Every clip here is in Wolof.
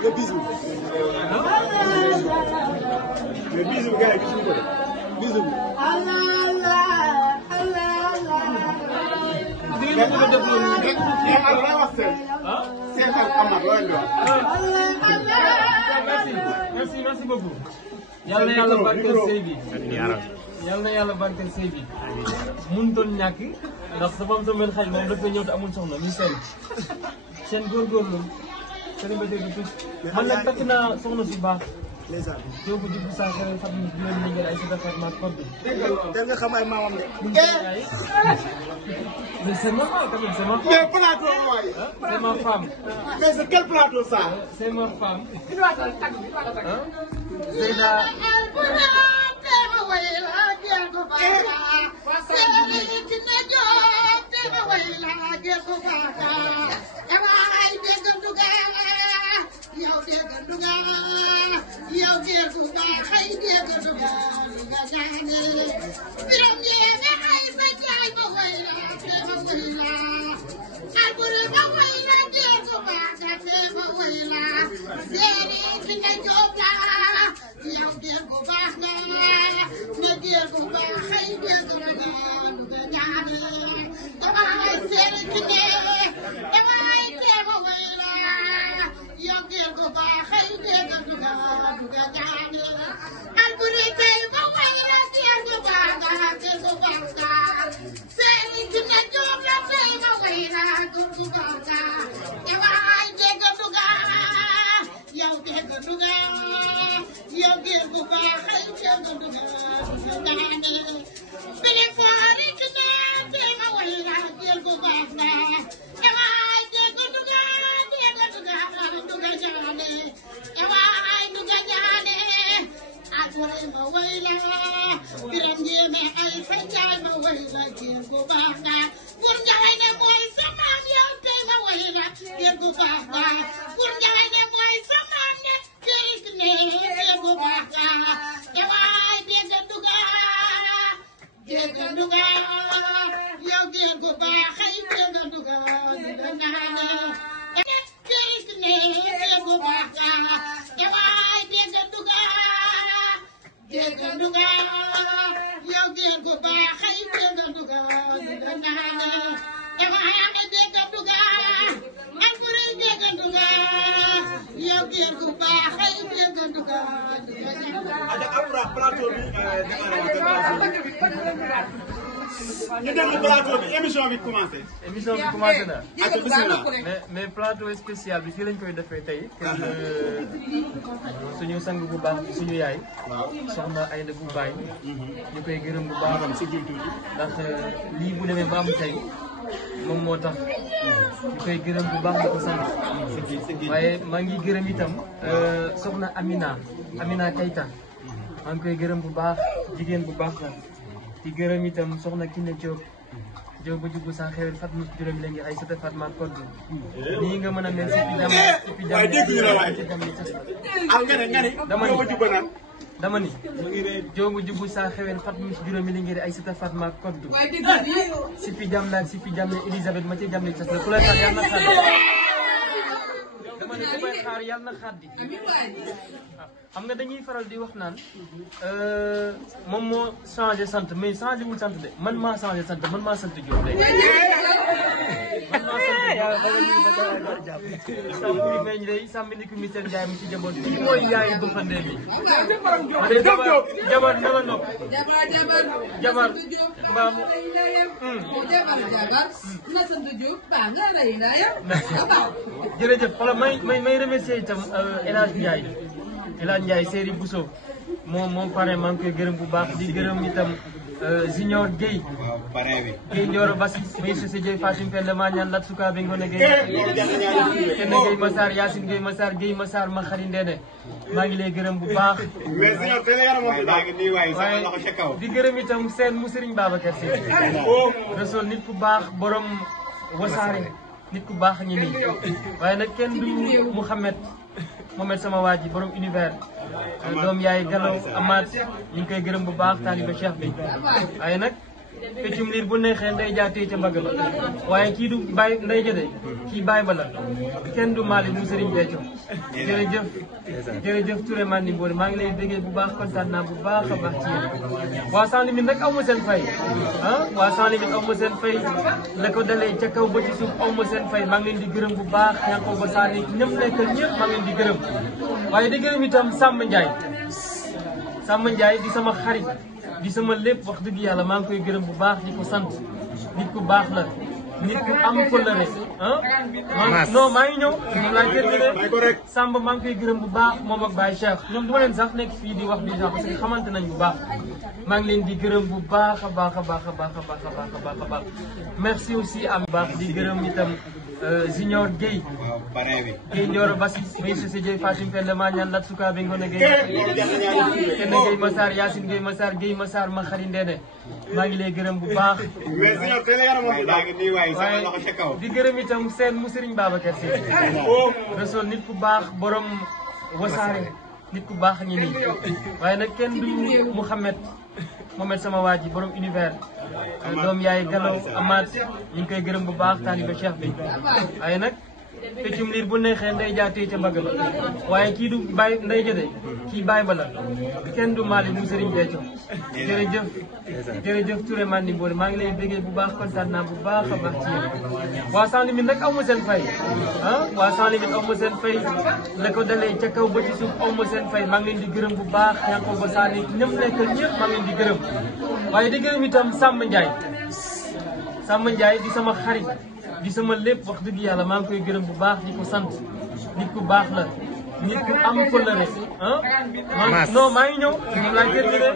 Le bisou. Le bisou, gars, bisou. Bisou. Merci beaucoup. Yàlla na yàlla barkeel sëy bi. Yàlla na yàlla barkeel sëy bi. Mënutoon ñàkk ndax dafa am sama benn xarit moom dafa ñëw te amul soxna muy seen góorgóorlu célibataire bi tuuti man nag takk naa soxna si baax. yow bu jublu saa xam ne dinañ liggéey ay sa département code bi. Teel nga xam ay maamam de. Mais c'est ma femme quand même, c'est ma femme. Mais plateau, ouais. C'est ma femme. Mais c'est quel plateau ça? C'est ma femme. Zeyda. Émission bi commencé. Émission bi commencé na. mais plateau spécial bi fii lañ koy defee tey. suñu sang bu baax suñu yaay. soxna Ayda bu Baay. ñu koy gërëm bu baax. ndax lii bu demee ba am tey moom moo tax. ñu koy gërëm bu baax di ko sant. waaye maa ngi gërëm itam soxna Amina Keita. maa ngi koy gërëm bu baax jigéen bu baax la. di gërëm itam soxna Kiné Diop. Diop ba jubbu saa xewet Fatma juróomi la ngi ay sëte Fatma code nii nga mën a mel si pijama waaye dégg ñu la waaye dama ni Diop ba jubbu saa xewet Fatma juróomi la ngi ay sëte Fatma code si pijam la Elisabeth ma ci jam ne cas la ku la tax yàlla na xaddi dama ni ku may xaar yàlla na xaddi xam nga dañuy faral di wax naan moom moo changé sant mais changé wul sant de man maa changé sant man maa sant Diop de. man maa sant Diop sàmm bi feeñ de sàmm ni ku ministère Ndiaye mu ci jaboot bi mooy yaayu Dufandé bi. ma ne jabar na la nopp. jabar mbaam. jërëjëf xoolal may remercier itam El Hadj Ndiaye. El Hadj Ndiaye Séri Bousso moom pare maa ngi koy gërëm bu baax di gërëm itam Junior Guèye Guèye Ndioro Bassi may sosi Dieye Fatim Pelle Mañan Lat Sukabe Ngone Guèye kenn Guèye Massar Yacine Guèye Massar ma xari Ndene maa ngi lay gërëm bu baax waaye di gërëm itam seen mu Serigne Babacar Sy Rasoul nit ku baax borom wasaare nit ku baax ñi nii waaye nag kenn du Mohamed sama waa ji borom univers doom yaay Galaw Amath ñu ngi koy gërëm bu baax taaliba Cheikh bi waaye nag feccum liir bu neexee nday jaatee ca mbagg ba waaye kii du bàyyi nday jëde kii bàyyi ba la kenn du Malick mu Serigne Béthio jërëjëf Touré Mandi Mbour maa ngi lay déggee bu baax kontaan naa bu baax a baax ci yéen waa Sans Limites nag aw ma seen fay waa Sans Limites aw ma seen fay la ko dalee ca kaw ba ci suuf aw ma seen fay maa ngi leen di gërëm bu baax yaa ko ba Sani ñëpp nekk ñëpp maa ngi leen di gërëm waaye di gërëm itam Samba Ndiaye di sama xarit di sama lépp wax dëgg yàlla maa ngi koy gërëm bu baax di ko sant nit ku baax la nit ku am kóllëre non maa ngi ñëw moom laa terminé Samba maa ngi koy gërëm bu baax moom ak Baye Cheikh ñoom du ma leen sax nekk fii di wax bi sax parce que xamante nañ bu baax maa ngi leen di gërëm bu baax a baax a baax a baax a baax a baax a baax a baax merci aussi am baax di gërëm itam Junior Guèye Ndioro Bassi may sosi Dieye Fatim Pelle Mañan Lat Sukabe Ngone Guèye kenn Guèye Massar Yacine Guèye Massar ma xari Ndene maa ngi lay gërëm bu baax waaye di gërëm itam seen mu Serigne Babacar Sy Rasoul nit ku baax borom wasaare nit ku baax ñi nii waaye nag kenn du Mohamed sama waa ji borom univers doom yaay Galaw Amath ñu ngi koy gërëm bu baax taaliba Cheikh bi waaye nag feccum liir bu neexee nday jaatee ca mbagg ba waaye kii du bàyyi nday jëde kii bàyyi ba la kenn du Malick mu Serigne Béthio jërëjëf Touré Mandi Mbour maa ngi lay déggee bu baax kontaan naa bu baax a baax ci yéen waa Sans Limites nag aw ma seen fay waa Sans Limites aw ma seen fay la ko dalee ca kaw ba ci suuf aw ma seen fay maa ngi leen di gërëm bu baax yaa ko ba Sani ñëpp nekk ñëpp maa ngi leen di gërëm waaye di gërëm itam Samba Ndiaye di sama xarit di sama lépp wax dëgg yàlla maa ngi koy gërëm bu baax di ko sant nit ku baax la nit ku am kóllëre non maa ngi ñëw moom laa terminé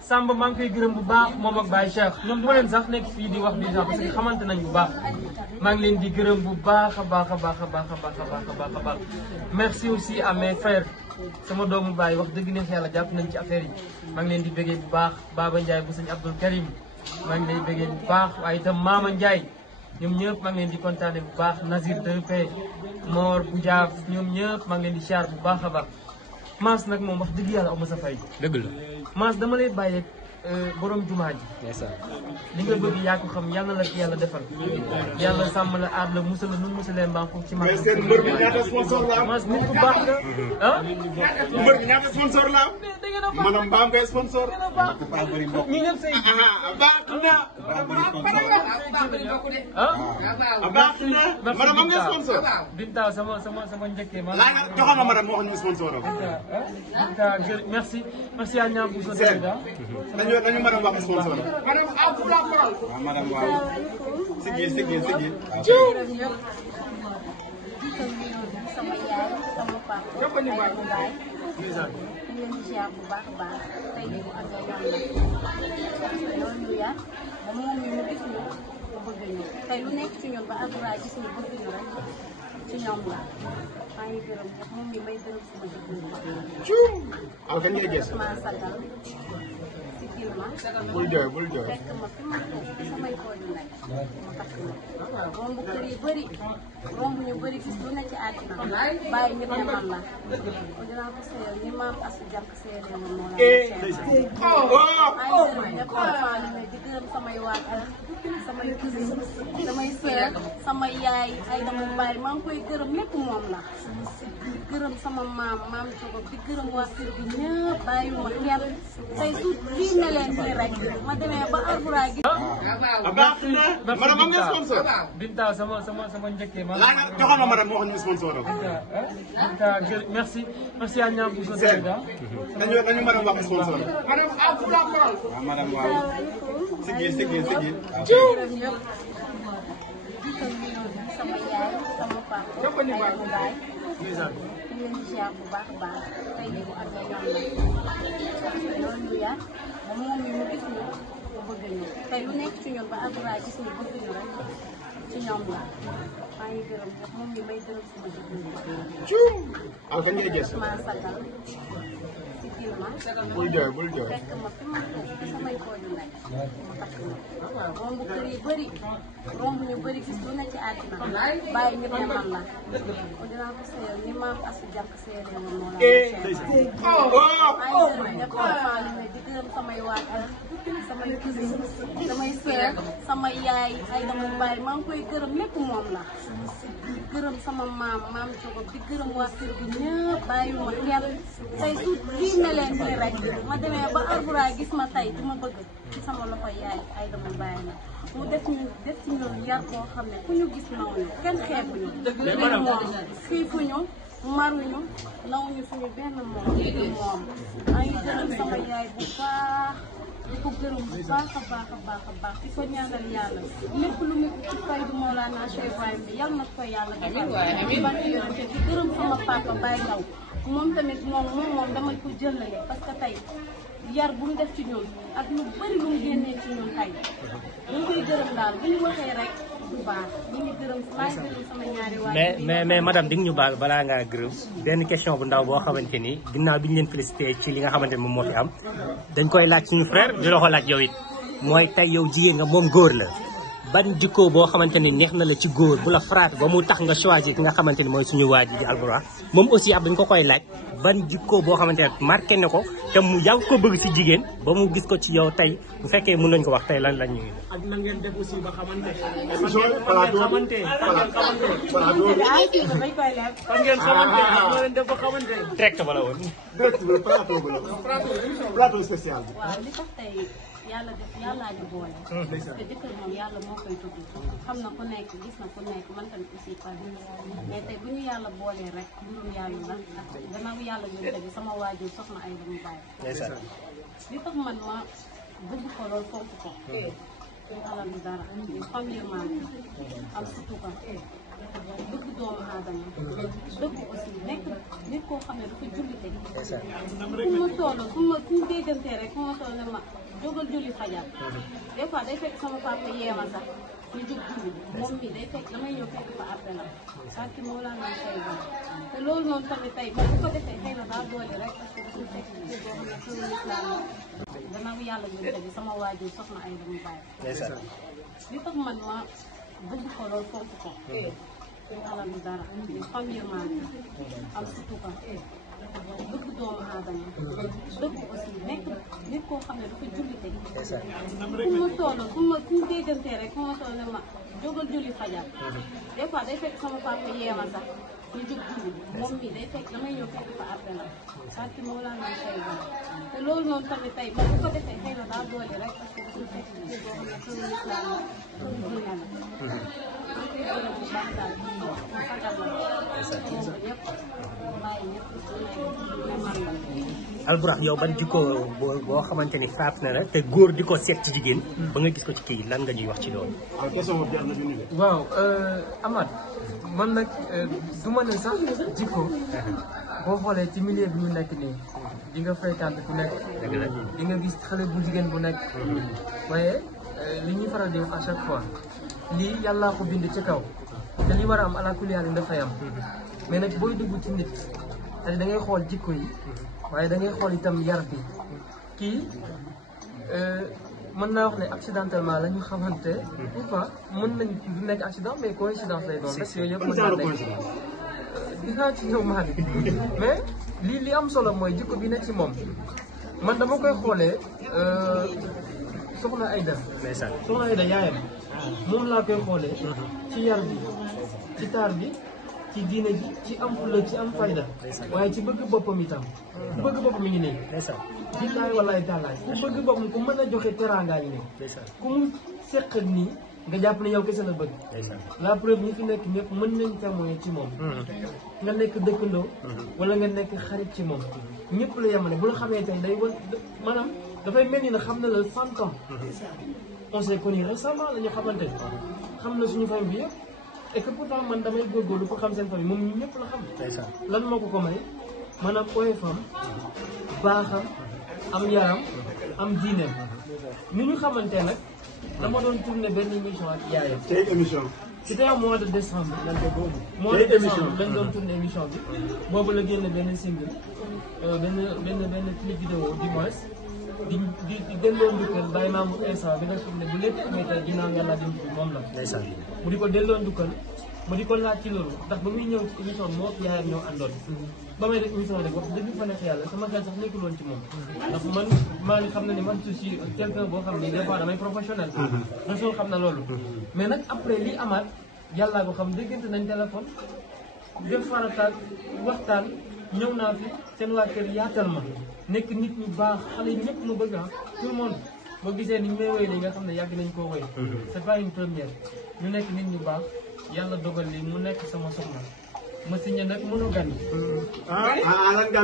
Samba maa ngi koy gërëm bu baax moom ak Baye Cheikh ñoom du ma leen sax nekk fii di wax bi sax parce que xamante nañ bu baax maa ngi leen di gërëm bu baax a baax a baax a baax a baax a baax a baax a baax merci aussi à mes frères sama doomu baay wax dëgg neex yàlla jàpp nañ ci affaire yi maa ngi leen di bëggee bu baax Baba Ndiaye bu sëñ Abdoul Karim maa ngi lay bëggee bu baax waaye itam Mama Ndiaye ñoom ñëpp maa ngi leen di kontaane bu baax Nazir Depé Mor Boudiaf ñoom ñëpp maa ngi leen di siyaar bu baax a baax Mass nag moom wax dëgg yàlla aw ma sa fay. dëgg la Mass dama lay bàyyeeg borom jumaa ji. li nga bëgg yaa ko xam yàlla la ci yàlla defal yàlla sàmm la aar la musal la nun musalee mbaa foofu ci mais seen mbër bi ñaata sponsor la am. Mass nit ku baax nga mbër bi ñaata sponsor la am. maanaam mbaam ngay sponsor. ñi ñëpp say baax na. baax na. maanaam am nga sponsor. Binta sama njëkkee ma. joxoon na madame moo xam ne sponsor am. Binta merci à ñaam bu sa dañu madame wax sponsor am. waaw madame waaw. sigil. sama yaay sama papa ñu leen di ziar bu baax a baax tey jii mu ànd ak yoon ñu yar ba moom ñu gis ñu bëgg ñu tey lu nekk ci ñun ba Azoura gis ñu bëgg ñu rek ci ñoom la maa ngi gërëm ñëpp moom mi may gërëm sama jëkkër aw kañ ngay gis. maa sagal si kilma bul jooy. fekk ma fi ma samay kooju nekk ma takk ma romb kër yi bëri romb ñu bëri gis lu ne ci àddina bàyyi ñëpp ne man la kon dinaa ko seeyal ni maam asu jànk seeyal ma moo la maa ngi gërëm ñëpp di gërëm samay waa kër samay cousine samay sœur sama yaay ay dama bàyyi maa ngi koy gërëm lépp moom la di gërëm sama maam Jogo di gërëm waa kër bi ñëpp bàyyiwuma kenn tey su lii ne leen nii rek ma demee ba Azoura gi baax na. madame am nga sponsor. Binta sama njëkkee ma. joxoon na madame moo xam ne sponsor am. Binta merci à ñaam bu sa dañu madame wax sponsor am. waaw madame waaw. sigil. sama yaay sama papa ñu leen di ziar bu baax a baax tey jii mu ànd ak yoon ñu yar ba moom mi mu gis ñu bëgg ñu tey lu nekk ci ñun ba Alboura gis ñu bëgg ñu rek ci ñoom la maa ngi gërëm ñëpp moom mi may gërëm sama jigéen Alka ngay gis maa sagal si kilma bul jooy fekk ma fi ma samay kooju ndey mu takk ma romb kër yi bëri romb ñu bëri gis lu ne ci àddina bàyyi ñëpp ne man la ko dinaa ko sëyal ni maam asu jànk sëyalee ma moo la maa ngi gërëm ñëpp maa di gërëm samay waajur samay cousine samay sœur samay yaay ay dama bàyyi maa ngi koy gërëm lépp moom la di gërëm sama maam Jogob di gërëm waa kër gi ñëpp bàyyiwuma kenn tey su lii ne leen nii rek ma demee ba Alboura gis ma tey di ma bëgg ci sama loxo yaay ay dama bàyyi na mu def ci ñun yar boo xam ne ku ñu gis naw ñu kenn xeebuñu moom xiifuñu maruñu nawuñu suñu benn moom maa ngi gërëm sama yaay bu baax di ko gërëm bu baax a baax di ko ñaanal yàlla lépp lu mu ci fay du Mawlana Cheikh Ibrahim bi yal na ko yàlla defal di gërëm sama papa Baye Ndaw moom tamit moom dama ko jëlale parce que tey yar bu mu def ci ñun ak lu bëri lu mu génnee ci ñun tey ñu ngi koy gërëm daal bu ñu waxee rek du baax ñu ngi gërëm maa ngi gërëm sama ñaari waay mais madame di nga ñu baal balaa ngaa gërëm benn question bu ndaw boo xamante ni ginnaaw bi ñu leen félicité ci li nga xamante ni moom moo fi am dañ koy laaj suñu frère di la ko laaj yow it mooy tey yow jigéen nga moom góor la ban jikko boo xamante ni neex na la ci góor bu la frappé ba mu tax nga choisir ki nga xamante ni mooy suñu waa ji di Alboura moom aussi ab dañ ko koy laaj ban jikko boo xamante ne marqué na ko te mu yàgg ko bëgg ci jigéen ba mu gis ko ci yow tey bu fekkee mën nañ ko wax tey lan la ñuy ak na ngeen def aussi ba xamante direct ba la woon plateau spécial bi waaw li tax tey yàlla def yàllaa ñu boole parce que jëkkër moom yàlla moo koy tudd xam na ku nekk gis na ku nekk man tamit aussi pas mais tey bu ñu yàlla boolee rek mbirum yàlla la ndax gannaaw yàlla yonte bi sama waajur soxna ay dama bàyyi li tax man ma bëgg ko lool fonk ko alal bi dara premièrement am surtout ko bëgg doomu aadama dëgg aussi nekk nit koo xam ne dafa jullite fu ma toll fu ma déggantee rek fu ma toll ne ma jógal julli fajar des fois day fekk sama papa yeema sax ñu jóg julli moom mi day fekk damay ñëw fekk fa appel la parce que moo laa naan say ba te loolu noonu tamit tey man bu ko defee xëy na daa doole rek parce que dañu fekk ci boo xam ne turu islam gannaaw yàlla yonte bi sama waajur soxna ay dama bàyyi li tax man ma bëgg ko lool fonk ko alal bi dara premièrement am surtout ko bëgg doomu aadama dëgg aussi nekk nit koo xam ne dafa jullite fu ma toll fu ma déggantee rek fu ma toll ne ma jógal julli fajar des fois day fekk sama papa yeema sax ñu jóg julli moom mi day fekk damay ñëw fekk fa appel la parce que moo laa naan say ba te loolu noonu tamit tey man bu ko defee xëy na daa doole rek parce que dañu fekk ci boo xam ne turu islam turu diine la bu baax daal sagal la ñëpp bàyyi ñëpp Alboura yow ban jikko boo xamante ni faat na la te góor di ko seet ci jigéen ba nga gis ko ci kii lan nga ñuy wax ci loolu waaw Amath man nag du ma ne sax jikko boo xoolee ci milieu bi ñu nekk nii di nga fréquenté ku nekk di nga gis xale bu jigéen bu nekk waaye li ñuy faral di wax à chaque fois lii yàllaa ko bind ci kaw te li war a am ala kulli haal dafay am mais nag booy dugg ci nit c'est da ngay xool jikko yi waaye da ngay xool itam yar bi kii mën naa wax ne accidentellement la ñu xamante ou pas mën nañ du nekk accident mais coïncidence lay doon parce que yooyu yëpp mën naa nekk dinaa ci ñëw maa mais li am solo mooy jikko bi nekk ci moom man dama koy xoolee soxna Aïda soxna Aïda yaayam moom laa koy xoolee ci yar bi ci taar bi ci diine ji ci am fulla ci am fayda waaye ci bëgg boppam itam ku bëgg boppam mi ngi nii billaay wallaay taalaay ku bëgg boppam ku mën a joxe teraanga yi nii ku mu seq nii nga jàpp ne yow kese la bëgg la preuve ñi fi nekk ñëpp mën nañ témoigner ci moom nga nekk dëkkandoo wala nga nekk xarit ci moom ñëpp la yemale bu la xamee tey day wan maanaam dafay mel ni na xam na la 100 ans on s'est connu récemment la ñu xamante xam na suñu famille bi yëpp et que pourtant man damay góorgóorlu ko xam seen famille moom ñu ñëpp la xam lan moo ko may maanaam oyofam baaxam am yaram am diineem ni ñu xamante nag dama doon tourné benn émission ak yaayam. tey émission. c'était au mois de décembre. mois de décembre lañ doon tourné émission bi. boobu la génn benn single benn clip vidéo du moins di delloo ndukkal Baye Mamour Insa bi nga xam ne bu lépp amee tey ginnaaw yàlla dem ci moom la. mu di ko delloo ndukkal mu di ko laaj ci loolu ndax ba muy ñëw ci émission bi moo ak yaayam ñoo àndoon. ba may def émission rek wax dëgg fa nekk yàlla sama xel sax nekkul woon ci moom. ndax man maa ngi xam ne ni man je suis quelqu'un boo xam ne des fois damay professionnel. Rasoul xam na loolu. mais nag après li amaat yàllaa ko xam déggante nañ téléphone def farataal waxtaan ñëw naa fi seen waa kër yaatal ma nekk nit ñu baax xale yi ñëpp mu bëgg tout le monde boo gisee ni ñu may woy li nga xam ne yàgg nañ koo woy c'est pas une première ñu nekk nit ñu baax yàlla dogal li mu nekk sama soxna ma signé nag monogamie. lan nga